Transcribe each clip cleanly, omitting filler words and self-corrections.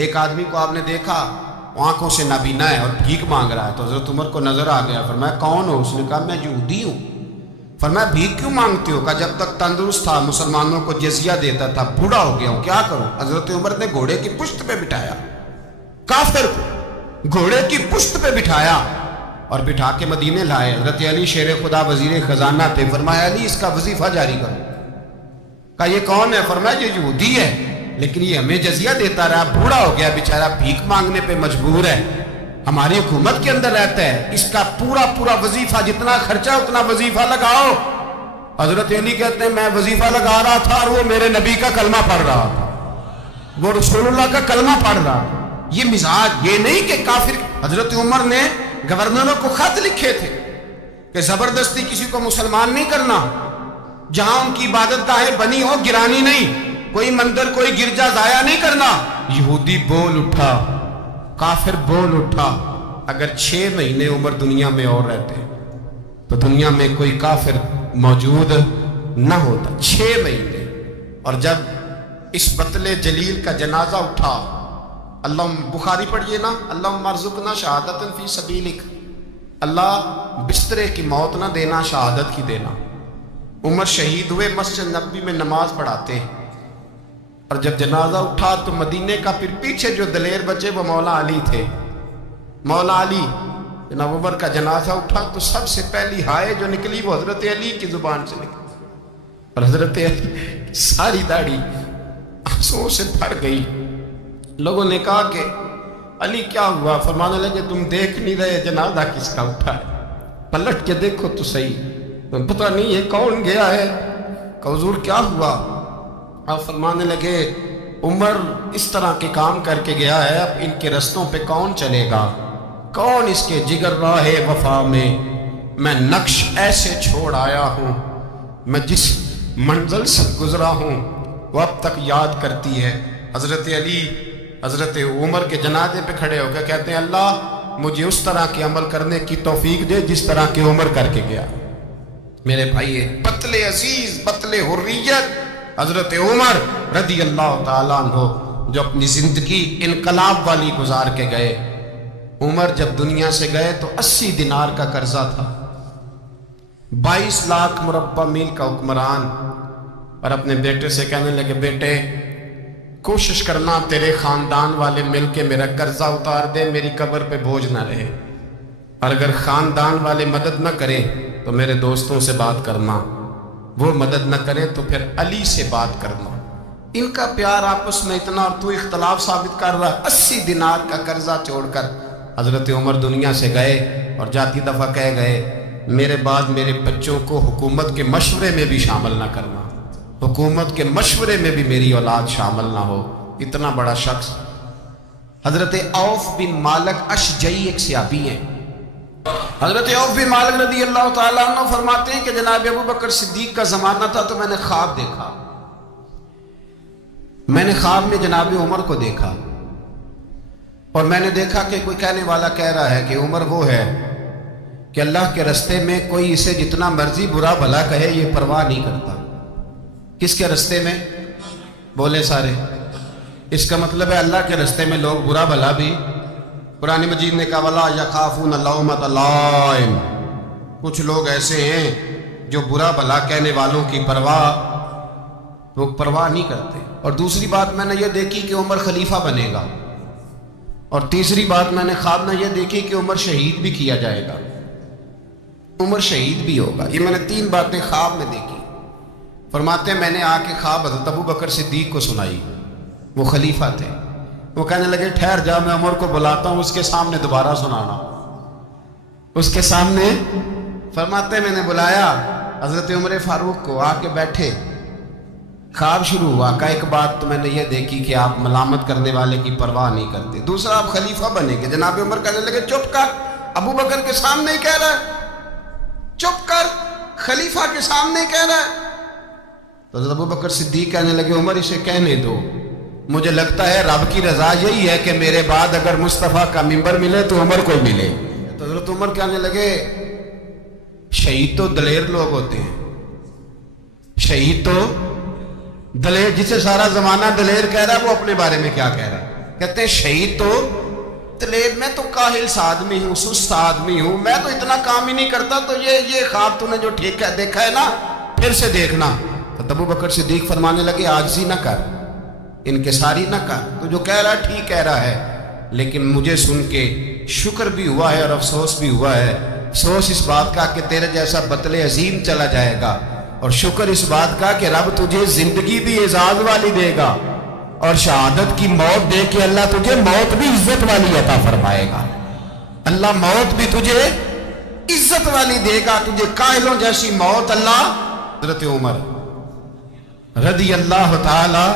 ایک آدمی کو آپ نے دیکھا آنکھوں سے نابینا ہے اور بھیک مانگ رہا ہے، تو حضرت عمر کو نظر آ گیا، فرمایا کون ہو؟ اس نے کہا میں یہودی ہوں۔ فرمایا بھیک کیوں مانگتے ہو؟ کہا جب تک تندرست تھا مسلمانوں کو جزیہ دیتا تھا، بوڑھا ہو گیا ہوں کیا کروں؟ حضرت عمر نے گھوڑے کی پشت پہ بٹھایا، کافر کو گھوڑے کی پشت پہ بٹھایا اور بٹھا کے مدینے لائے۔ حضرت علی شیر خدا وزیر خزانہ تھے، فرمایا علی اس کا وظیفہ جاری کرو۔ کہا یہ کون ہے؟ فرمایا یہ یہودی ہے لیکن یہ ہمیں جزیہ دیتا رہا، بوڑھا ہو گیا بیچارہ، بھیک مانگنے پہ مجبور ہے، ہماری حکومت کے اندر رہتا ہے، اس کا پورا وظیفہ جتنا خرچہ اتنا وظیفہ لگاؤ۔ حضرت علی کہتے ہیں میں وظیفہ لگا رہا تھا اور وہ میرے نبی کا کلمہ پڑھ رہا تھا، وہ رسول اللہ کا کلمہ پڑھ رہا تھا۔ یہ مزاج، یہ نہیں کہ کافر۔ حضرت عمر نے گورنروں کو خط لکھے تھے کہ زبردستی کسی کو مسلمان نہیں کرنا، جہاں ان کی عبادت گاہیں بنی ہو گرانی نہیں، کوئی مندر کوئی گرجا ضائع نہیں کرنا۔ یہودی بول اٹھا، کافر بول اٹھا۔ اگر 6 مہینے عمر دنیا میں اور رہتے تو دنیا میں کوئی کافر موجود نہ ہوتا۔ 6 مہینے۔ اور جب اس بطل جلیل کا جنازہ اٹھا، اللہ بخاری پڑھیے نا، اللہم ارزقنا شہادت فی سبیلک، اللہ بسترے کی موت نہ دینا، شہادت کی دینا۔ عمر شہید ہوئے، مسجد نبوی میں نماز پڑھاتے، اور جب جنازہ اٹھا تو مدینے کا پھر پیچھے جو دلیر بچے وہ مولا علی تھے۔ مولا علی، جناب عمر کا جنازہ اٹھا تو سب سے پہلی ہائے جو نکلی وہ حضرت علی کی زبان سے نکلی، اور حضرت علی ساری داڑھی آنسوؤں سے بھر گئی۔ لوگوں نے کہا کہ علی کیا ہوا؟ فرمانے لگے تم دیکھ نہیں رہے جنازہ کس کا اٹھا ہے؟ پلٹ کے دیکھو تو صحیح، تم پتہ نہیں یہ کون گیا ہے؟ کہ حضور کیا ہوا؟ آپ فرمانے لگے عمر اس طرح کے کام کر کے گیا ہے، اب ان کے رستوں پہ کون چلے گا؟ کون اس کے جگر راہ وفا میں نقش ایسے چھوڑ آیا ہوں، میں جس منزل سے گزرا ہوں وہ اب تک یاد کرتی ہے۔ حضرت علی حضرت عمر کے جنازے پہ کھڑے ہو کے کہتے ہیں اللہ مجھے اس طرح کے عمل کرنے کی توفیق دے جس طرح کے عمر کر کے گیا۔ میرے بھائی بطل عزیز، بطل حریت حضرت عمر رضی اللہ تعالیٰ عنہ، جو اپنی زندگی انقلاب والی گزار کے گئے۔ عمر جب دنیا سے گئے تو 80 دینار کا قرضہ تھا، 22 لاکھ مربع میل کا حکمران، اور اپنے بیٹے سے کہنے لگے بیٹے کوشش کرنا تیرے خاندان والے مل کے میرا قرضہ اتار دے، میری قبر پہ بوجھ نہ رہے، اور اگر خاندان والے مدد نہ کریں تو میرے دوستوں سے بات کرنا، وہ مدد نہ کرے تو پھر علی سے بات کرنا۔ ان کا پیار آپس میں اتنا، اور تو اختلاف ثابت کر رہا ہے۔ 80 دینار کا قرضہ چھوڑ کر حضرت عمر دنیا سے گئے، اور جاتی دفعہ کہہ گئے میرے بعد میرے بچوں کو حکومت کے مشورے میں بھی شامل نہ کرنا، حکومت کے مشورے میں بھی میری اولاد شامل نہ ہو۔ اتنا بڑا شخص حضرت عوف بن مالک اشجعی ایک صحابی ہیں۔ حضرت عوف بن مالک رضی اللہ تعالیٰ عنہ فرماتے ہیں کہ جناب ابو بکر صدیق کا زمانہ تھا تو میں نے خواب دیکھا، میں نے خواب میں جناب عمر کو دیکھا، اور میں نے دیکھا کہ کوئی کہنے والا کہہ رہا ہے کہ عمر وہ ہے کہ اللہ کے رستے میں کوئی اسے جتنا مرضی برا بھلا کہے یہ پرواہ نہیں کرتا۔ کس کے رستے میں؟ بولے سارے۔ اس کا مطلب ہے اللہ کے رستے میں لوگ برا بھلا بھی، قرآن مجید نے کہا وَلَا يَخَافُونَ لَوْمَةَ لَائِمٍ، کچھ لوگ ایسے ہیں جو برا بھلا کہنے والوں کی پرواہ نہیں کرتے۔ اور دوسری بات میں نے یہ دیکھی کہ عمر خلیفہ بنے گا، اور تیسری بات میں نے خواب میں یہ دیکھی کہ عمر شہید بھی کیا جائے گا، عمر شہید بھی ہوگا۔ یہ میں نے 3 باتیں خواب میں دیکھی۔ فرماتے ہیں میں نے آ کے خواب حضرت ابو بکر صدیق کو سنائی، وہ خلیفہ تھے۔ وہ کہنے لگے ٹھہر جا میں عمر کو بلاتا ہوں، اس کے سامنے دوبارہ سنانا، اس کے سامنے۔ فرماتے ہیں میں نے بلایا حضرت عمر فاروق کو، آ کے بیٹھے، خواب شروع ہوا۔ کہا ایک بات تو میں نے یہ دیکھی کہ آپ ملامت کرنے والے کی پرواہ نہیں کرتے، دوسرا آپ خلیفہ بنے گے۔ جناب عمر کہنے لگے چپ کر، ابو بکر کے سامنے ہی کہہ رہا ہے، چپ کر، خلیفہ کے سامنے ہی کہہ رہا ہے۔ تو حضرت ابو بکر صدیق کہنے لگے عمر اسے کہنے دو، مجھے لگتا ہے رب کی رضا یہی ہے کہ میرے بعد اگر مصطفیٰ کا منبر ملے تو عمر کو ملے۔ تو حضرت عمر کہنے لگے شہید تو دلیر لوگ ہوتے ہیں، شہید تو دلیر، جسے سارا زمانہ دلیر کہہ رہا ہے وہ اپنے بارے میں کیا کہہ رہا ہے؟ کہتے ہیں شہید تو دلیر، میں تو کاہل سا آدمی ہوں، سست آدمی ہوں، میں تو اتنا کام ہی نہیں کرتا، تو یہ خواب تو نے جو ٹھیک ہے دیکھا ہے نا، پھر سے دیکھنا۔ تو ابو بکر صدیق فرمانے لگے عاجزی نہ کر، انکساری نہ کر، تو جو کہہ رہا ہے ٹھیک کہہ رہا ہے، لیکن مجھے سن کے شکر بھی ہوا ہے اور افسوس بھی ہوا ہے۔ افسوس اس بات کا کہ تیرے جیسا بطل عظیم چلا جائے گا، اور شکر اس بات کا کہ رب تجھے زندگی بھی اعزاز والی دے گا، اور شہادت کی موت دے کے اللہ تجھے موت بھی عزت والی عطا فرمائے گا۔ اللہ موت بھی تجھے عزت والی دے گا، تجھے کاہلوں جیسی موت اللہ۔ حضرت عمر رضی اللہ تعالی،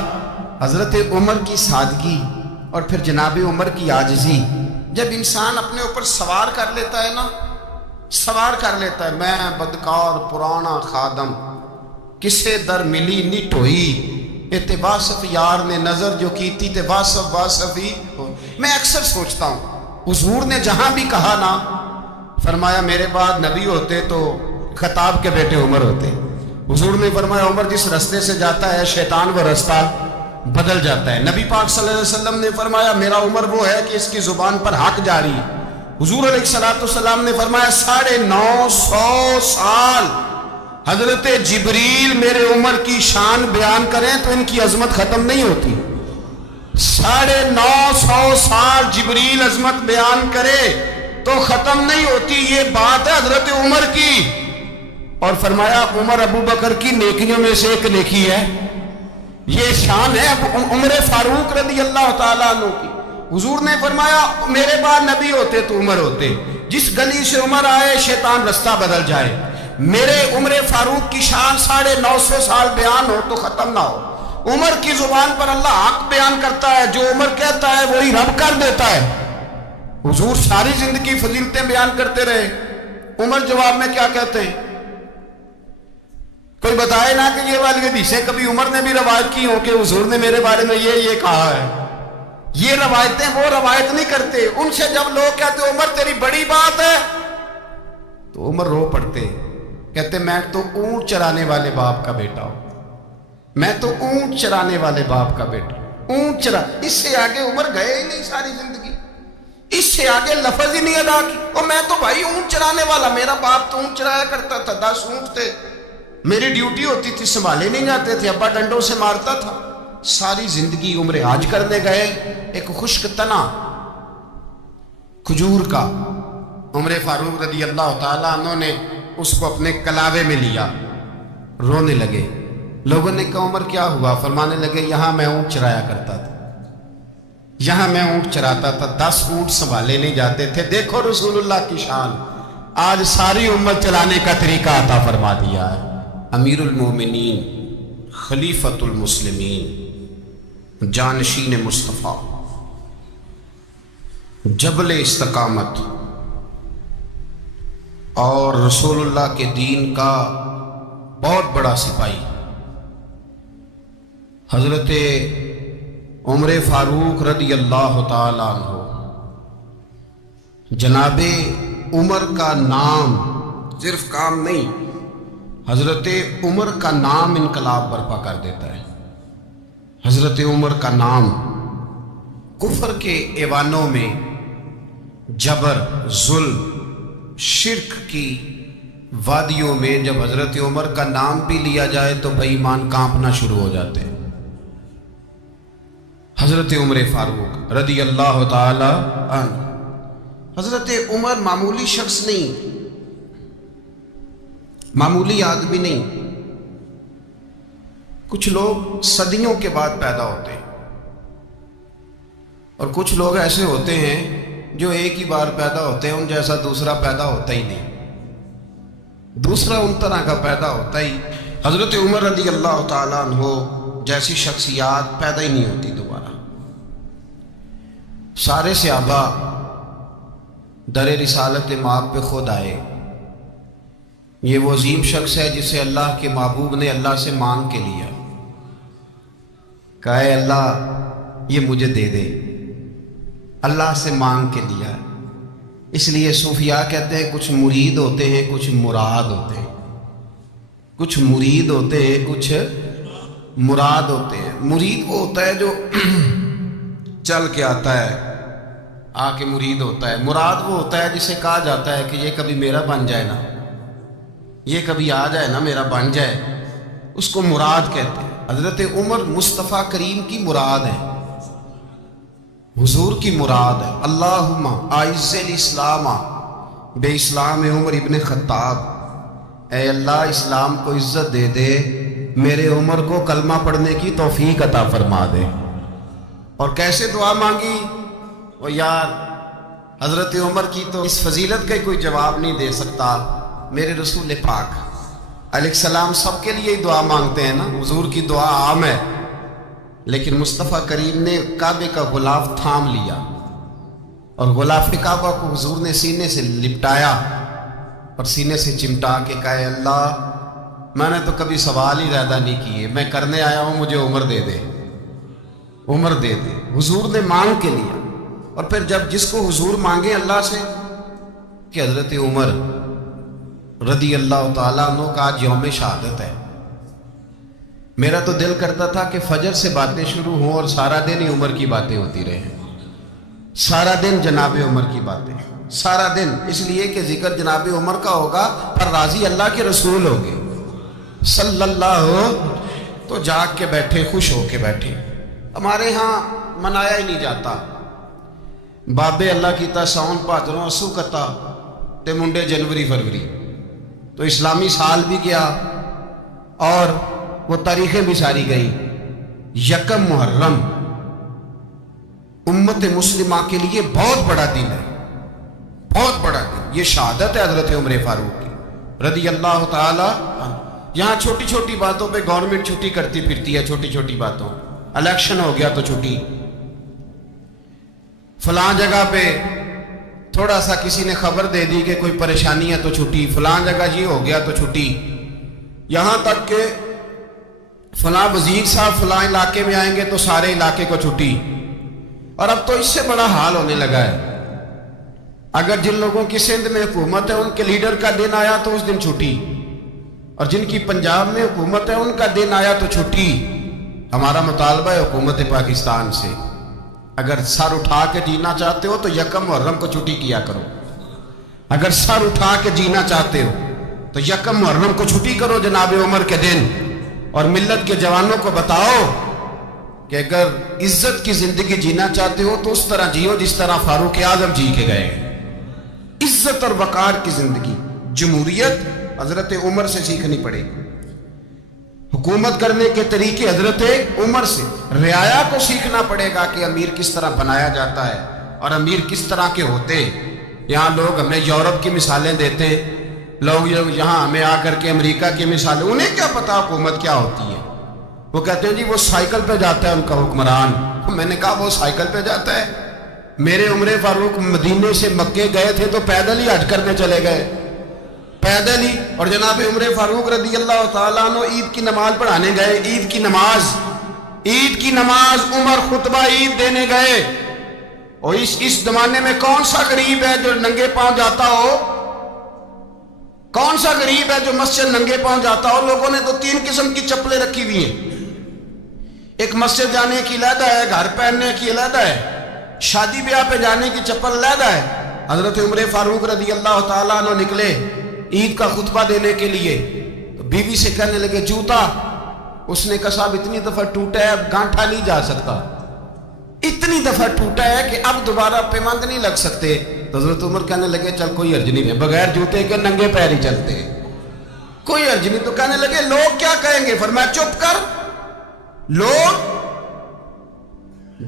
حضرت عمر کی سادگی اور پھر جناب عمر کی عاجزی، جب انسان اپنے اوپر سوار کر لیتا ہے نا، سوار کر لیتا ہے، میں بدکار پرانا خادم، کسے در ملی نٹ ہوئی، تے واصف یار نے نظر جو کی تھی تے واصف ہی ہو۔ میں اکثر سوچتا ہوں حضور نے جہاں بھی کہا نا، فرمایا میرے بعد نبی ہوتے تو خطاب کے بیٹے عمر ہوتے۔ حضور نے فرمایا عمر جس رستے سے جاتا ہے شیطان وہ رستہ بدل جاتا ہے۔ نبی پاک صلی اللہ علیہ وسلم نے فرمایا میرا عمر وہ ہے کہ اس کی زبان پر حق جاری ہے۔ حضور علیہ السلام نے فرمایا 950 سال حضرت جبریل میرے عمر کی شان بیان کریں تو ان کی عظمت ختم نہیں ہوتی۔ 950 سال جبریل عظمت بیان کرے تو ختم نہیں ہوتی۔ یہ بات ہے حضرت عمر کی، اور فرمایا عمر ابو بکر کی نیکیوں میں سے ایک نیکی ہے، یہ شان ہے عمر فاروق رضی اللہ تعالیٰ عنہ کی۔ حضور نے فرمایا میرے بعد نبی ہوتے تو عمر ہوتے، جس گلی سے عمر آئے شیطان رستہ بدل جائے۔ میرے عمر فاروق کی شان 950 سال بیان ہو تو ختم نہ ہو۔ عمر کی زبان پر اللہ حق بیان کرتا ہے، جو عمر کہتا ہے وہی رب کر دیتا ہے۔ حضور ساری زندگی فضیلتیں بیان کرتے رہے، عمر جواب میں کیا کہتے ہیں؟ کوئی بتائے نا کہ یہ والی حدیثیں کبھی عمر نے بھی روایت کی ہوں کہ حضور نے میرے بارے میں یہ کہا ہے۔ یہ روایتیں وہ روایت نہیں کرتے، ان سے جب لوگ کہتے عمر تیری بڑی بات ہے تو عمر رو پڑتے، کہتے میں تو اونٹ چرانے والے باپ کا بیٹا ہوں، میں تو اونٹ چرانے والے باپ کا بیٹا، اونٹ چرا۔ اس سے آگے عمر گئے ہی نہیں ساری زندگی، اس سے آگے لفظ ہی نہیں ادا کی۔ اور میں تو بھائی اونٹ چرانے والا، میرا باپ تو اونٹ چرایا کرتا تھا، 10 اونٹ تھے، میری ڈیوٹی ہوتی تھی، سنبھالے نہیں جاتے تھے، ابا ڈنڈوں سے مارتا تھا۔ ساری زندگی عمر حج کرنے گئے، ایک خشک تنا کھجور کا عمر فاروق رضی اللہ تعالیٰ عنہ نے اس کو اپنے کلاوے میں لیا، رونے لگے۔ لوگوں نے کہا عمر کیا ہوا؟ فرمانے لگے یہاں میں اونٹ چرایا کرتا تھا، یہاں میں اونٹ چراتا تھا، 10 اونٹ سنبھالے نہیں جاتے تھے۔ دیکھو رسول اللہ کی شان، آج ساری امت چلانے کا طریقہ عطا فرما دیا ہے۔ امیر المومنین، خلیفۃ المسلمین، جانشین مصطفیٰ، جبل استقامت اور رسول اللہ کے دین کا بہت بڑا سپاہی حضرت عمر فاروق رضی اللہ تعالیٰ عنہ۔ جناب عمر کا نام صرف کام نہیں، حضرت عمر کا نام انقلاب برپا کر دیتا ہے۔ حضرت عمر کا نام کفر کے ایوانوں میں جبر، ظلم، شرک کی وادیوں میں جب حضرت عمر کا نام بھی لیا جائے تو بے ایمان کانپنا شروع ہو جاتے ہیں۔ حضرت عمر فاروق رضی اللہ تعالی عنہ، حضرت عمر معمولی شخص نہیں، معمولی آدمی نہیں۔ کچھ لوگ صدیوں کے بعد پیدا ہوتے ہیں اور کچھ لوگ ایسے ہوتے ہیں جو ایک ہی بار پیدا ہوتے ہیں، ان جیسا دوسرا پیدا ہوتا ہی نہیں، دوسرا ان طرح کا پیدا ہوتا ہی۔ حضرت عمر رضی اللہ تعالیٰ عنہ جیسی شخصیات پیدا ہی نہیں ہوتی دوبارہ۔ سارے صحابہ در رسالت مآب پہ خود آئے۔ یہ وہ عظیم شخص ہے جسے اللہ کے محبوب نے اللہ سے مانگ کے لیا، کہا اے اللہ یہ مجھے دے دے، اللہ سے مانگ کے لیا۔ اس لیے صوفیاء کہتے ہیں کچھ مرید ہوتے ہیں، کچھ مراد ہوتے ہیں، کچھ مرید ہوتے ہیں، کچھ مراد ہوتے ہیں۔ مرید وہ ہوتا ہے جو چل کے آتا ہے، آ کے مرید ہوتا ہے۔ مراد وہ ہوتا ہے جسے کہا جاتا ہے کہ یہ کبھی میرا بن جائے نا، یہ کبھی آ جائے نا، میرا بن جائے، اس کو مراد کہتے ہیں۔ حضرت عمر مصطفیٰ کریم کی مراد ہے، حضور کی مراد ہے۔ اللہم اعز الاسلام بے اسلام عمر ابن خطاب، اے اللہ اسلام کو عزت دے دے، میرے عمر کو کلمہ پڑھنے کی توفیق عطا فرما دے۔ اور کیسے دعا مانگی؟ وہ یار حضرت عمر کی تو اس فضیلت کا کوئی جواب نہیں دے سکتا، میرے رسول پاک علیہ السلام سب کے لیے دعا مانگتے ہیں نا، حضور کی دعا عام ہے، لیکن مصطفیٰ کریم نے کعبے کا غلاف تھام لیا اور غلاف کعبہ کو حضور نے سینے سے لپٹایا اور سینے سے چمٹا کے کہا، اللہ میں نے تو کبھی سوال ہی زیادہ نہیں کیے، میں کرنے آیا ہوں، مجھے عمر دے دے، عمر دے دے۔ حضور نے مانگ کے لیا، اور پھر جب جس کو حضور مانگے اللہ سے کہ حضرت عمر رضی اللہ تعالیٰ عنہ کا آج یوم شہادت ہے، میرا تو دل کرتا تھا کہ فجر سے باتیں شروع ہوں اور سارا دن ہی عمر کی باتیں ہوتی رہیں، سارا دن جناب عمر کی باتیں، سارا دن، اس لیے کہ ذکر جناب عمر کا ہوگا پر راضی اللہ کے رسول ہوگے صلی اللہ، تو جاگ کے بیٹھے، خوش ہو کے بیٹھے۔ ہمارے ہاں منایا ہی نہیں جاتا، بابے اللہ کی تا ساؤن پادروں اسو کتا تے منڈے جنوری فروری، تو اسلامی سال بھی گیا اور وہ تاریخیں بھی ساری گئی۔ یکم محرم امت مسلمہ کے لیے بہت بڑا دن ہے، بہت بڑا دن، یہ شہادت ہے حضرت عمر فاروق کی رضی اللہ تعالی عنہ۔ یہاں چھوٹی چھوٹی باتوں پہ گورنمنٹ چھٹی کرتی پھرتی ہے، چھوٹی چھوٹی باتوں، الیکشن ہو گیا تو چھٹی، فلاں جگہ پہ تھوڑا سا کسی نے خبر دے دی کہ کوئی پریشانی ہے تو چھٹی، فلاں جگہ یہ ہو گیا تو چھٹی، یہاں تک کہ فلاں وزیر صاحب فلاں علاقے میں آئیں گے تو سارے علاقے کو چھٹی۔ اور اب تو اس سے بڑا حال ہونے لگا ہے، اگر جن لوگوں کی سندھ میں حکومت ہے ان کے لیڈر کا دن آیا تو اس دن چھٹی، اور جن کی پنجاب میں حکومت ہے ان کا دن آیا تو چھٹی۔ ہمارا مطالبہ ہے حکومت پاکستان سے، اگر سر اٹھا کے جینا چاہتے ہو تو یکم محرم کو چھٹی کیا کرو، اگر سر اٹھا کے جینا چاہتے ہو تو یکم محرم کو چھٹی کرو جناب عمر کے دن، اور ملت کے جوانوں کو بتاؤ کہ اگر عزت کی زندگی جینا چاہتے ہو تو اس طرح جیو جس طرح فاروق اعظم جی کے گئے، عزت اور وقار کی زندگی۔ جمہوریت حضرت عمر سے سیکھنی پڑے گی، حکومت کرنے کے طریقے حضرت عمر سے، رعایا کو سیکھنا پڑے گا کہ امیر کس طرح بنایا جاتا ہے اور امیر کس طرح کے ہوتے ہیں۔ یہاں لوگ ہمیں یورپ کی مثالیں دیتے ہیں، لوگ یہاں ہمیں آ کر کے امریکہ کی مثالیں، انہیں کیا پتا حکومت کیا ہوتی ہے، وہ کہتے ہیں جی وہ سائیکل پہ جاتا ہے ان کا حکمران۔ میں نے کہا وہ سائیکل پہ جاتا ہے؟ میرے عمر فاروق مدینے سے مکے گئے تھے تو پیدل ہی حج کرنے چلے گئے، پیدل ہی، اور جناب عمر فاروق رضی اللہ تعالیٰ عنہ عید کی نماز پڑھانے گئے، عید کی نماز عمر خطبہ عید دینے گئے۔ اور اس زمانے میں کون سا غریب ہے جو ننگے پاؤں جاتا ہو؟ کون سا غریب ہے جو مسجد ننگے پاؤں جاتا ہو؟ لوگوں نے تو 3 قسم کی چپلیں رکھی ہوئی ہیں، ایک مسجد جانے کی علیحدہ ہے، گھر پہننے کی علیحدہ ہے، شادی بیاہ پہ جانے کی چپل علیحدہ ہے۔ حضرت عمر فاروق رضی اللہ تعالیٰ عنہ نکلے عید کا خطبہ دینے کے لیے، تو بیوی سے کہنے لگے جوتا، اس نے کہا صاحب اتنی دفعہ ٹوٹا ہے اب گانٹھا نہیں جا سکتا، اتنی دفعہ ٹوٹا ہے کہ اب دوبارہ پیمند نہیں لگ سکتے۔ تو حضرت عمر کہنے لگے چل کوئی حرج نہیں ہے، بغیر جوتے کے ننگے پیر ہی چلتے ہیں، کوئی حرج نہیں۔ تو کہنے لگے لوگ کیا کہیں گے؟ فرمایا چپ کر، لوگ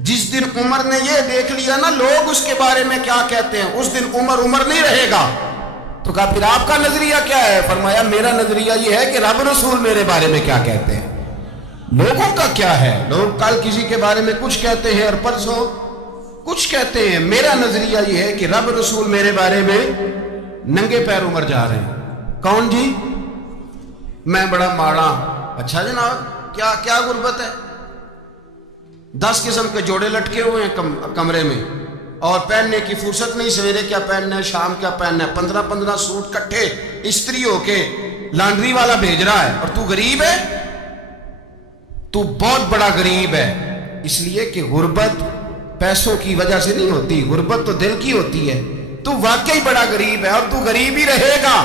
جس دن عمر نے یہ دیکھ لیا نا لوگ اس کے بارے میں کیا کہتے ہیں، اس دن عمر نہیں رہے گا۔ تو کہا پھر آپ کا نظریہ کیا ہے؟ فرمایا میرا نظریہ یہ ہے کہ رب رسول میرے بارے میں کیا کہتے ہیں، لوگوں کا کیا ہے؟ لوگ کل کسی کے بارے میں کچھ کہتے ہیں اور پرسوں کچھ کہتے ہیں، میرا نظریہ یہ ہے کہ رب رسول میرے بارے میں ننگے پیر عمر جا رہے ہیں۔ کون جی؟ میں بڑا ماڑا۔ اچھا جناب کیا غربت ہے؟ 10 قسم کے جوڑے لٹکے ہوئے ہیں کمرے میں، اور پہننے کی فرصت نہیں، سویرے کیا پہننا ہے، شام کیا پہننا ہے، 15 سوٹ کٹھے استری ہو کے لانڈری والا بھیج رہا ہے، اور تو غریب ہے، تو بہت بڑا غریب ہے۔ اس لیے کہ غربت پیسوں کی وجہ سے نہیں ہوتی، غربت تو دل کی ہوتی ہے۔ تو واقعی بڑا غریب ہے اور تو غریب ہی رہے گا۔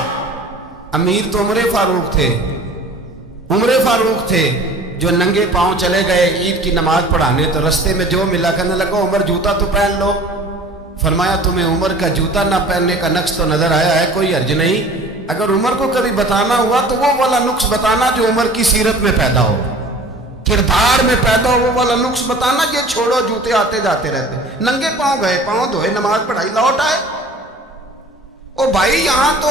امیر تو عمر فاروق تھے، عمر فاروق تھے جو ننگے پاؤں چلے گئے عید کی نماز پڑھانے، تو رستے میں جو ملا کہنے لگا عمر جوتا تو پہن لو۔ فرمایا تمہیں عمر کا جوتا نہ پہننے کا نقص تو نظر آیا ہے، کوئی حرج نہیں، اگر عمر کو کبھی بتانا ہوا تو وہ والا نقص بتانا جو عمر کی سیرت میں پیدا ہو، کردار میں پیدا ہو، وہ والا نقص بتانا، یہ چھوڑو جوتے آتے جاتے رہتے۔ ننگے پاؤں گئے، پاؤں دھوئے، نماز پڑھائی، لوٹ آئے۔ او بھائی یہاں تو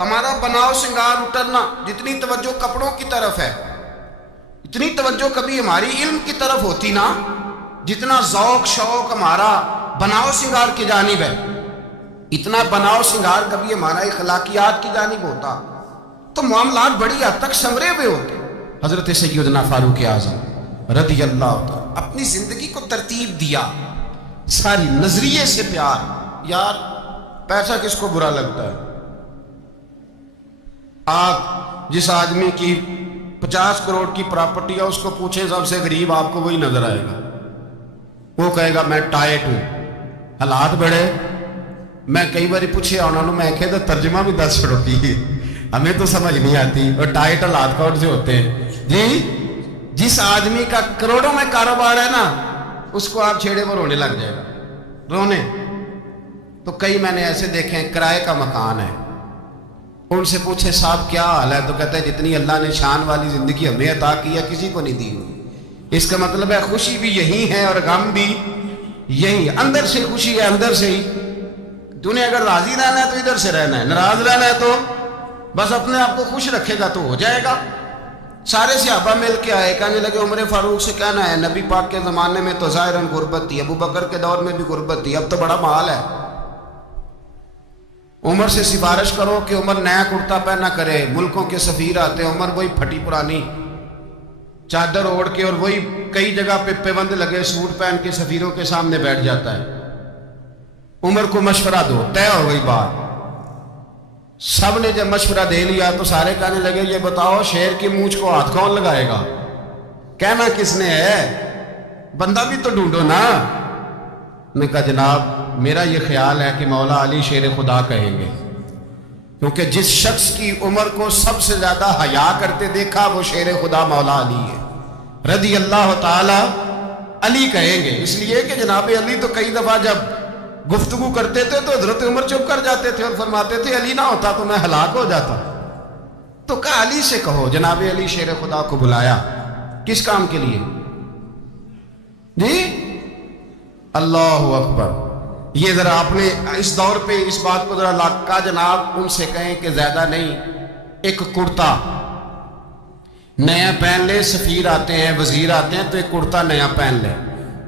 ہمارا بناؤ سنگار اترنا، جتنی توجہ کپڑوں کی طرف ہے اتنی توجہ کبھی ہماری علم کی طرف ہوتی نا، جتنا ذوق شوق ہمارا بناؤ سنگار کی جانب ہے، اتنا بناؤ سنگار کبھی ہمارا اخلاقیات کی جانب ہوتا تو معاملات بڑی حد تک سنورے ہوئے ہوتے۔ حضرت سیدنا فاروق اعظم رضی اللہ عنہ اپنی زندگی کو ترتیب دیا، ساری نظریے سے پیار۔ یار پیسہ کس کو برا لگتا ہے؟ آپ جس آدمی کی 50 کروڑ کی پراپرٹی ہے اس کو پوچھیں سب سے غریب، آپ کو وہی نظر آئے گا۔ وہ کہے گا میں ٹائٹ ہوں، حالات بڑے۔ میں کئی بار پوچھے انہوں نے، میں کہتا ترجمہ بھی 10 چھوڑتی، ہمیں تو سمجھ نہیں آتی، اور ٹائٹ حالات کون سے ہوتے ہیں جی؟ جس آدمی کا کروڑوں میں کاروبار ہے نا، اس کو آپ چھیڑے وہ رونے لگ جائے گا، رونے۔ تو کئی میں نے ایسے دیکھے ہیں کرائے کا مکان ہے، ان سے پوچھے صاحب کیا حال ہے، تو کہتے ہیں جتنی اللہ نے شان والی زندگی ہمیں عطا کی ہے کسی کو نہیں دی ہوئی۔ اس کا مطلب ہے خوشی بھی یہی ہے اور غم بھی یہی، اندر سے خوشی ہے، اندر سے ہی۔ دنیا اگر راضی رہنا ہے تو ادھر سے رہنا ہے، ناراض رہنا ہے تو بس اپنے آپ کو خوش رکھے گا تو ہو جائے گا۔ سارے صحابہ مل کے آئے، کہنے لگے عمر فاروق سے کہنا ہے نبی پاک کے زمانے میں تو ظاہراً غربت تھی، ابو بکر کے دور میں بھی غربت تھی، اب تو بڑا مال ہے، عمر سے سفارش کرو کہ عمر نیا کرتا پہنا کرے۔ ملکوں کے سفیر آتے ہیں، عمر وہی پھٹی پرانی چادر اوڑھ کے اور وہی کئی جگہ پہ پیوند لگے سوٹ پہن کے سفیروں کے سامنے بیٹھ جاتا ہے۔ عمر کو مشورہ دو، طے ہو گئی بات۔ سب نے جب مشورہ دے لیا تو سارے کہنے لگے یہ بتاؤ شیر کی مونچھ کو ہاتھ کون لگائے گا؟ کہنا کس نے ہے؟ بندہ بھی تو ڈھونڈو نا۔ نے کہا جناب میرا یہ خیال ہے کہ مولا علی شیر خدا کہیں گے، کیونکہ جس شخص کی عمر کو سب سے زیادہ حیا کرتے دیکھا وہ شیر خدا مولا علی ہے رضی اللہ تعالی علی کہیں گے، اس لیے کہ جناب علی تو کئی دفعہ جب گفتگو کرتے تھے تو حضرت عمر چپ کر جاتے تھے اور فرماتے تھے علی نہ ہوتا تو میں ہلاک ہو جاتا۔ تو کہا علی سے کہو۔ جناب علی شیر خدا کو بلایا، کس کام کے لیے جی؟ اللہ اکبر۔ یہ ذرا آپ نے اس دور پہ اس بات کو ذرا لاکا جناب ان سے کہیں کہ زیادہ نہیں، ایک کرتا نیا پہن لے، سفیر آتے ہیں وزیر آتے ہیں تو ایک کرتا نیا پہن لے۔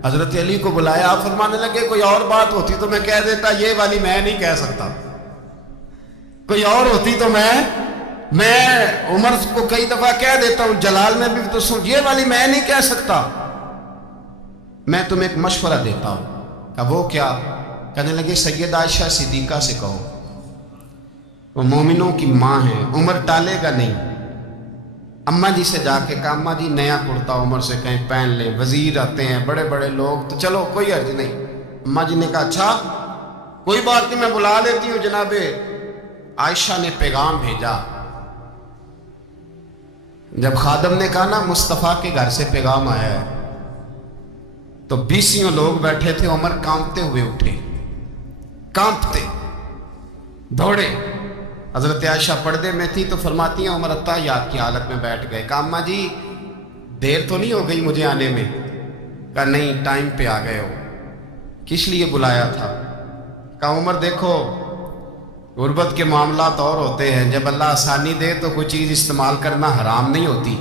حضرت علی کو بلایا، آپ فرمانے لگے کوئی اور بات ہوتی تو میں کہہ دیتا، یہ والی میں نہیں کہہ سکتا، کوئی اور ہوتی تو میں عمر کو کئی دفعہ کہہ دیتا ہوں، جلال میں بھی تو سن، یہ والی میں نہیں کہہ سکتا، میں تمہیں ایک مشورہ دیتا ہوں۔ کہا وہ کیا؟ کہنے لگے سید عائشہ صدیقہ سے کہو، وہ مومنوں کی ماں ہیں، عمر ٹالے گا نہیں۔ اماں جی سے جا کے کہا اماں جی نیا کرتا عمر سے کہیں پہن لیں، وزیر آتے ہیں بڑے بڑے لوگ تو چلو کوئی حرج نہیں۔ اماں جی نے کہا اچھا کوئی بات نہیں، میں بلا لیتی ہوں۔ جناب عائشہ نے پیغام بھیجا، جب خادم نے کہا نا مصطفیٰ کے گھر سے پیغام آیا ہے تو 20 لوگ بیٹھے تھے، عمر کانپتے ہوئے اٹھے، کانپتے دوڑے۔ حضرت عائشہ پردے میں تھی تو فرماتی ہیں عمر اتحیات کی حالت میں بیٹھ گئے۔ کہا اماں جی دیر تو نہیں ہو گئی مجھے آنے میں؟ کہا نہیں ٹائم پہ آ گئے ہو، کس لیے بلایا تھا؟ کہا عمر دیکھو غربت کے معاملات اور ہوتے ہیں، جب اللہ آسانی دے تو کوئی چیز استعمال کرنا حرام نہیں ہوتی،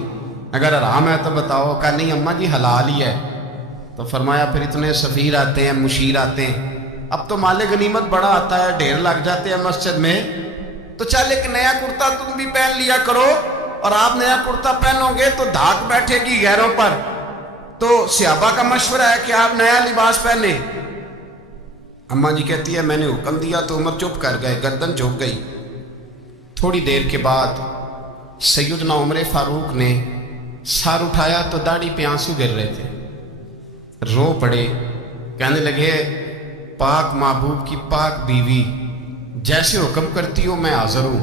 اگر حرام ہے تو بتاؤ۔ کہا نہیں اماں جی حلال ہی ہے۔ تو فرمایا پھر اتنے سفیر آتے ہیں، مشیر آتے ہیں، اب تو مال غنیمت بڑا آتا ہے، ڈھیر لگ جاتے ہیں مسجد میں، تو چل ایک نیا کرتا تم بھی پہن لیا کرو، اور آپ نیا کرتا پہنو گے تو دھاک بیٹھے گی غیروں پر۔ تو صحابہ کا مشورہ ہے کہ آپ نیا لباس پہنے۔ اماں جی کہتی ہے میں نے حکم دیا تو عمر چپ کر گئے، گردن جھک گئی۔ تھوڑی دیر کے بعد سیدنا عمر فاروق نے سر اٹھایا تو داڑھی پہ آنسو گر رہے تھے، رو پڑے، کہنے لگے پاک محبوب کی پاک بیوی جیسے حکم کرتی ہو میں حاضر ہوں،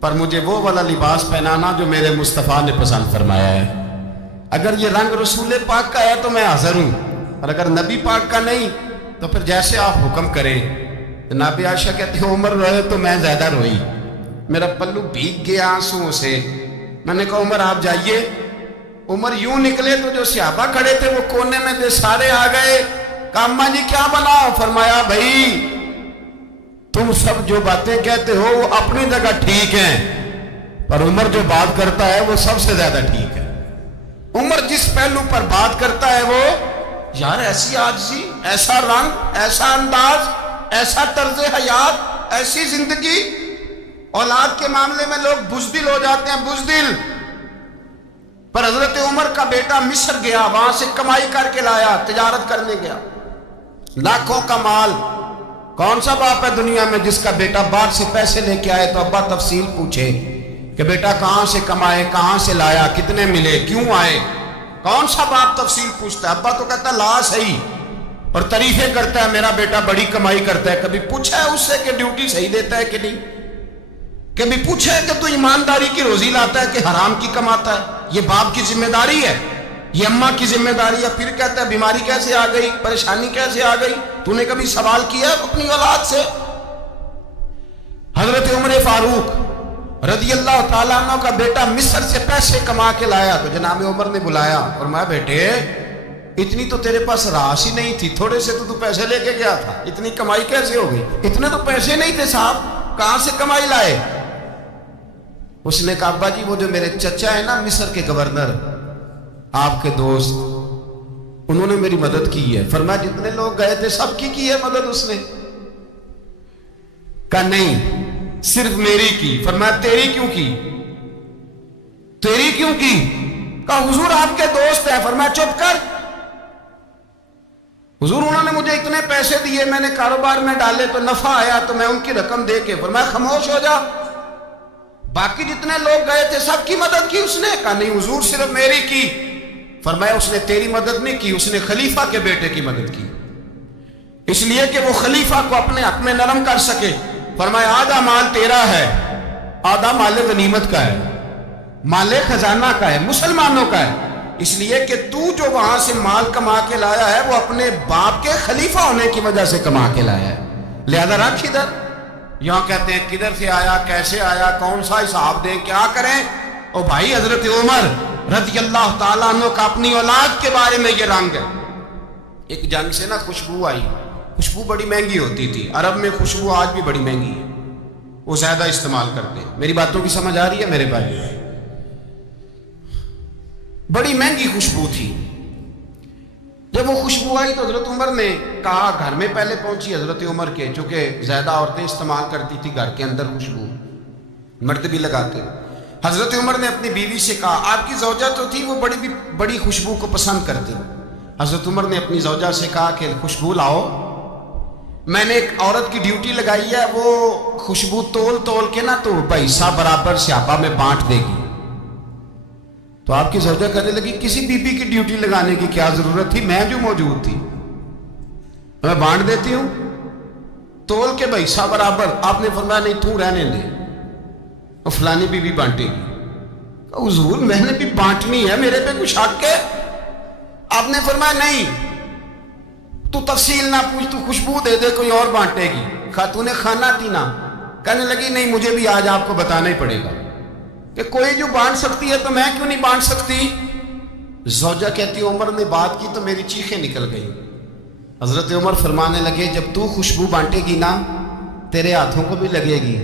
پر مجھے وہ والا لباس پہنانا جو میرے مصطفیٰ نے پسند فرمایا ہے۔ اگر یہ رنگ رسول پاک کا ہے تو میں حاضر ہوں، اور اگر نبی پاک کا نہیں تو پھر جیسے آپ حکم کریں۔ جناب عائشہ کہتے ہیں عمر روئے تو میں زیادہ روئی، میرا پلو بھیگ گیا آنسوؤں سے۔ میں نے کہا عمر آپ جائیے۔ عمر یوں نکلے تو جو صحابہ کھڑے تھے وہ کونے میں تھے، سارے آ گئے۔ کہا اماں جی کیا بناؤ؟ فرمایا بھائی تم سب جو باتیں کہتے ہو وہ اپنی جگہ ٹھیک ہیں، پر عمر جو بات کرتا ہے وہ سب سے زیادہ ٹھیک ہے۔ عمر جس پہلو پر بات کرتا ہے وہ یار ایسی عاجزی، ایسا رنگ، ایسا انداز، ایسا طرز حیات، ایسی زندگی۔ اولاد کے معاملے میں لوگ بزدل ہو جاتے ہیں، بزدل۔ پر حضرت عمر کا بیٹا مصر گیا، وہاں سے کمائی کر کے لایا، تجارت کرنے گیا، لاکھوں کا مال۔ کون سا باپ ہے دنیا میں جس کا بیٹا باہر سے پیسے لے کے آئے تو ابا تفصیل پوچھے کہ بیٹا کہاں سے کمائے، کہاں سے لایا، کتنے ملے، کیوں آئے؟ کون سا باپ تفصیل پوچھتا ہے؟ ابا تو کہتا ہے لا صحیح، اور تعریفیں کرتا ہے میرا بیٹا بڑی کمائی کرتا ہے۔ کبھی پوچھا ہے اس سے کہ ڈیوٹی صحیح دیتا ہے کہ نہیں؟ کبھی پوچھا ہے کہ تو ایمانداری کی روزی لاتا ہے کہ حرام کی کماتا ہے؟ یہ باپ کی ذمہ داری ہے، یہ اماں کی ذمہ داری ہے۔ پھر کہتا ہے بیماری کیسے آ گئی، پریشانی کیسے آ گئی؟ تو نے کبھی سوال کیا اپنی اولاد سے؟ حضرت عمر فاروق رضی اللہ تعالیٰ عنہ کا بیٹا مصر سے پیسے کما کے لایا تو جناب عمر نے بلایا اور میں بیٹے اتنی تو تیرے پاس راس ہی نہیں تھی، تھوڑے سے تو پیسے لے کے گیا تھا، اتنی کمائی کیسے ہو گئی؟ اتنے تو پیسے نہیں تھے صاحب، کہاں سے کمائی لائے؟ اس نے کہا ابا جی وہ جو میرے چچا ہے نا مصر کے گورنر، آپ کے دوست، انہوں نے میری مدد کی ہے۔ فرمایا جتنے لوگ گئے تھے سب کی ہے مدد اس نے؟ کہا نہیں صرف میری کی۔ فرمایا تیری کیوں کی؟ تیری کیوں کی؟ کہا حضور آپ کے دوست ہیں۔ فرمایا چپ کر، حضور انہوں نے مجھے اتنے پیسے دیے، میں نے کاروبار میں ڈالے تو نفع آیا تو میں ان کی رقم دے کے۔ فرمایا خاموش ہو جا، باقی جتنے لوگ گئے تھے سب کی مدد کی اس نے؟ کہا نہیں حضور صرف میری کی۔ فرمایا اس نے تیری مدد نہیں کی، اس نے خلیفہ کے بیٹے کی مدد کی، اس لیے کہ وہ خلیفہ کو اپنے حق میں نرم کر سکے۔ فرمایا آدھا مال تیرا ہے، آدھا مال غنیمت کا ہے، مال خزانہ کا ہے، مسلمانوں کا ہے، اس لیے کہ تو جو وہاں سے مال کما کے لایا ہے وہ اپنے باپ کے خلیفہ ہونے کی وجہ سے کما کے لایا ہے، لہذا رکھ ادھر۔ یہاں کہتے ہیں کدھر سے آیا، کیسے آیا، کون سا حساب دیں، کیا کریں؟ او بھائی حضرت عمر رضی اللہ تعالیٰ عنہ کا اپنی اولاد کے بارے میں یہ رنگ ہے۔ ایک جنگ سے نا خوشبو آئی، خوشبو بڑی مہنگی ہوتی تھی، عرب میں خوشبو آج بھی بڑی مہنگی ہے، وہ زیادہ استعمال کرتے ہیں۔ میری باتوں کی سمجھ آ رہی ہے میرے بھائی؟ بڑی مہنگی خوشبو تھی۔ جب وہ خوشبو آئی تو حضرت عمر نے کہا، گھر میں پہلے پہنچی حضرت عمر کے، چونکہ زیادہ عورتیں استعمال کرتی تھی گھر کے اندر خوشبو، مرد بھی لگاتے۔ حضرت عمر نے اپنی بیوی سے کہا، آپ کی زوجہ تو تھی وہ بڑی خوشبو کو پسند کرتی۔ حضرت عمر نے اپنی زوجہ سے کہا کہ خوشبو لاؤ، میں نے ایک عورت کی ڈیوٹی لگائی ہے، وہ خوشبو تول کے نا تو پیسہ برابر صحابہ میں بانٹ دے گی۔ تو آپ کی زوجہ کہنے لگی کسی بی بی کی ڈیوٹی لگانے کی کیا ضرورت تھی، میں جو موجود تھی میں بانٹ دیتی ہوں تول کے پیسہ برابر۔ آپ نے فرمایا نہیں تو رہنے دے، اور فلانی بی بی بانٹے گی۔ حضور میں نے بھی بانٹنی ہے، میرے پہ کچھ حق ہے؟ آپ نے فرمایا نہیں، تو تفصیل نہ پوچھ، تو خوشبو دے دے، کوئی اور بانٹے گی۔ خاتون خانہ تھی نا، کہنے لگی نہیں مجھے بھی آج آپ کو بتانا ہی پڑے گا کہ کوئی جو بانٹ سکتی ہے تو میں کیوں نہیں بانٹ سکتی؟ زوجہ کہتی عمر نے بات کی تو میری چیخیں نکل گئی۔ حضرت عمر فرمانے لگے جب تو خوشبو بانٹے گی نا تیرے ہاتھوں کو بھی لگے گی،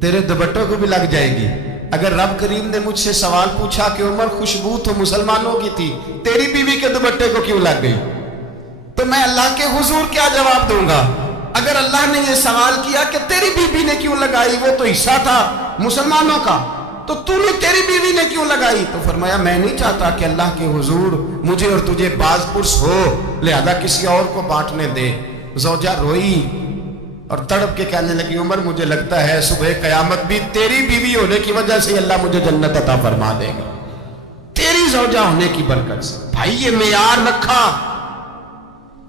تیرے دوپٹوں کو بھی لگ جائے گی۔ اگر رب کریم نے مجھ سے سوال پوچھا کہ عمر خوشبو تو مسلمانوں کی تھی، تیری بیوی کے دوپٹے کو کیوں لگ گئی، تو میں اللہ کے حضور کیا جواب دوں گا؟ اگر اللہ نے یہ سوال کیا کہ تیری بیوی نے کیوں لگائی، وہ تو حصہ تھا مسلمانوں کا، تو نے تیری بیوی نے کیوں لگائی؟ تو فرمایا میں نہیں چاہتا کہ اللہ کے حضور مجھے اور تجھے باز پرس ہو، لہذا کسی اور کو بانٹنے دے۔ زوجہ روئی اور تڑپ کے کہنے لگی عمر مجھے لگتا ہے صبح قیامت بھی تیری بیوی ہونے کی وجہ سے اللہ مجھے جنت عطا فرما دے گا، تیری زوجہ ہونے کی برکت سے۔ بھائی یہ معیار رکھا،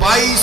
22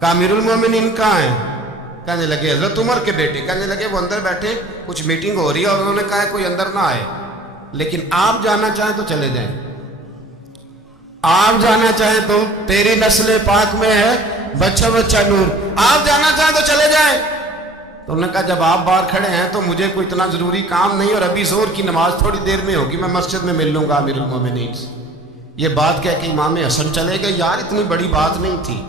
کہا امیرُ المومنین کہاں ہیں؟ کہنے لگے حضرت عمر کے بیٹے. کہنے لگے وہ اندر بیٹھے، کچھ میٹنگ ہو رہی ہے اور انہوں نے کہا ہے کوئی اندر نہ آئے، لیکن آپ جانا چاہیں تو چلے جائیں. آپ جانا چاہیں تو تیری نسل پاک میں ہے بچہ بچہ نور، آپ جانا چاہیں تو چلے جائیں. تو انہوں نے کہا جب آپ باہر کھڑے ہیں تو مجھے کوئی اتنا ضروری کام نہیں، اور ابھی ظہر کی نماز تھوڑی دیر میں ہوگی، میں مسجد میں مل لوں گا امیر المومنین سے. یہ بات کہہ کے امام حسن چلے گئے. یار اتنی بڑی بات نہیں تھی،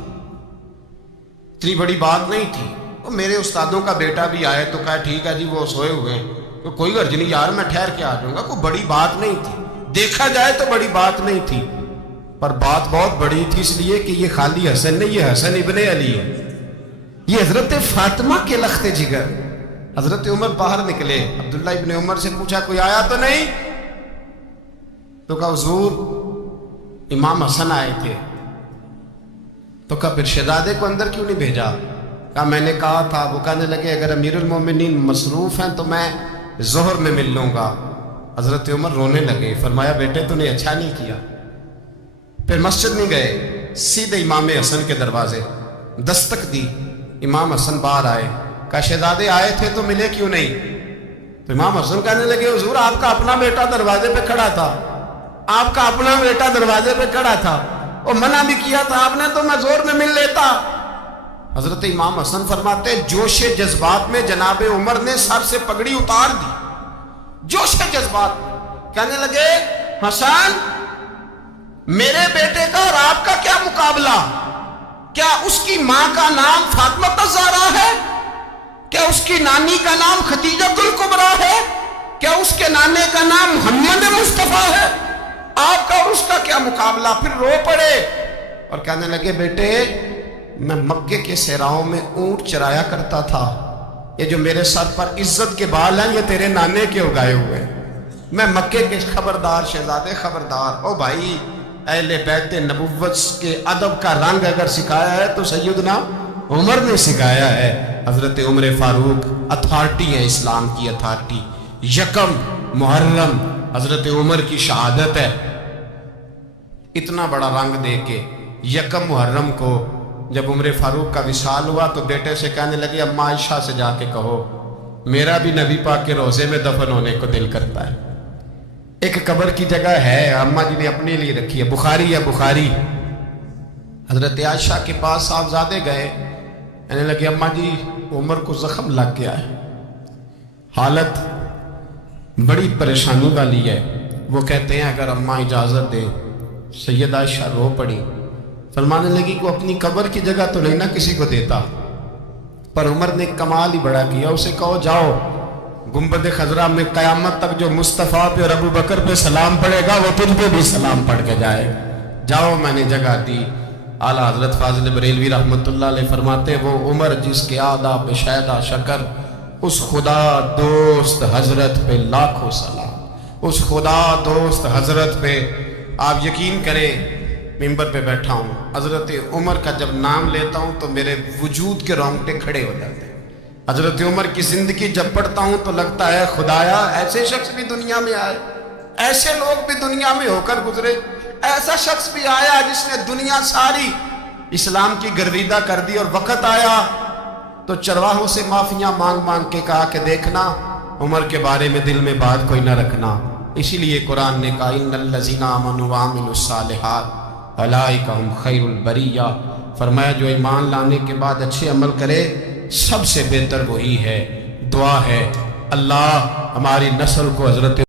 اتنی بڑی بات نہیں تھی. وہ میرے استادوں کا بیٹا بھی آئے تو کہا ٹھیک ہے جی وہ سوئے ہوئے ہیں، تو کوئی غرض نہیں یار میں ٹھہر کے آ جاؤں گا. کوئی بڑی بات نہیں تھی، دیکھا جائے تو بڑی بات نہیں تھی، پر بات بہت بڑی تھی اس لیے کہ یہ خالی حسن نہیں، یہ حسن ابن علی ہے، یہ حضرت فاطمہ کے لخت جگر. حضرت عمر باہر نکلے، عبداللہ ابن عمر سے پوچھا کوئی آیا تو نہیں؟ تو کہا حضور امام حسن آئے تھے. تو کہا پھر شہزادے کو اندر کیوں نہیں بھیجا؟ کہا میں نے کہا تھا. وہ کہنے لگے اگر امیر المومنین مصروف ہیں تو میں ظہر میں مل لوں گا. حضرت عمر رونے لگے، فرمایا بیٹے تو نے اچھا نہیں کیا. پھر مسجد نہیں گئے، سیدھے امام حسن کے دروازے دستک دی. امام حسن باہر آئے، کہا شہزادے آئے تھے تو ملے کیوں نہیں؟ تو امام حسن کہنے لگے حضور آپ کا اپنا بیٹا دروازے پہ کھڑا تھا، آپ کا اپنا بیٹا دروازے پہ کھڑا تھا، اور منع بھی کیا تھا آپ نے تو میں زور میں مل لیتا. حضرت امام حسن فرماتے جوش جذبات میں جناب عمر نے سر سے پگڑی اتار دی. جوش جذبات کہنے لگے حسن میرے بیٹے کا اور آپ کا کیا مقابلہ؟ کیا اس کی ماں کا نام فاطمہ الزہرا ہے؟ کیا اس کی نانی کا نام خدیجۃ الکبریٰ ہے؟ کیا اس کے نانے کا نام محمد مصطفیٰ ہے؟ آپ کا اور اس کا کیا مقابلہ؟ پھر رو پڑے اور کہنے لگے بیٹے میں مکے کے صحراؤں میں اونٹ چرایا کرتا تھا، یہ جو میرے سر پر عزت کے بال ہیں یہ تیرے نانے کے اگائے ہوئے. میں مکے کے خبردار شہزادے خبردار. او بھائی اہل بیت نبوت کے ادب کا رنگ اگر سکھایا ہے تو سیدنا عمر نے سکھایا ہے. حضرت عمر فاروق اتھارٹی ہے، اسلام کی اتھارٹی. یکم محرم حضرت عمر کی شہادت ہے. اتنا بڑا رنگ دے کے یکم محرم کو جب عمر فاروق کا وصال ہوا تو بیٹے سے کہنے لگے اماں عائشہ سے جا کے کہو میرا بھی نبی پاک کے روضے میں دفن ہونے کو دل کرتا ہے. ایک قبر کی جگہ ہے اماں جی نے اپنے لیے رکھی ہے، بخاری ہے بخاری. حضرت عائشہ کے پاس صاحبزادے گئے، کہنے لگے اماں جی عمر کو زخم لگ گیا ہے، حالت بڑی پریشانی والی ہے. وہ کہتے ہیں اگر اماں اجازت دیں. سید عائشہ رو پڑی، فرمانے لگی کو اپنی قبر کی جگہ تو نہیں نہ کسی کو دیتا. پر عمر نے کمال ہی بڑا کیا، اسے کہو جاؤ گنبد خضرا میں قیامت تک جو مصطفیٰ پہ اور ابو بکر پہ سلام پڑھے گا وہ تجھ پہ بھی سلام پڑھ کے جائے. جاؤ میں نے جگہ دی. اعلیٰ حضرت فاضل بریلوی رحمۃ اللہ علیہ فرماتے ہیں وہ عمر جس کے آداب شیدہ شکر، اس خدا دوست حضرت پہ لاکھوں سلام. اس خدا دوست حضرت پہ آپ یقین کریں ممبر پہ بیٹھا ہوں، حضرت عمر کا جب نام لیتا ہوں تو میرے وجود کے رونگٹے کھڑے ہو جاتے ہیں. حضرت عمر کی زندگی جب پڑھتا ہوں تو لگتا ہے خدایا ایسے شخص بھی دنیا میں آئے، ایسے لوگ بھی دنیا میں ہو کر گزرے، ایسا شخص بھی آیا جس نے دنیا ساری اسلام کی گرویدہ کر دی. اور وقت آیا تو چرواہوں سے معافیاں مانگ مانگ کے کہا کہ دیکھنا عمر کے بارے میں دل میں بات کوئی نہ رکھنا. اسی لیے قرآن نے کہا ان الذین آمنوا وعملوا الصالحات اولئک ھم خیر البریہ. فرمایا جو ایمان لانے کے بعد اچھے عمل کرے سب سے بہتر وہی ہے. دعا ہے اللہ ہماری نسل کو حضرت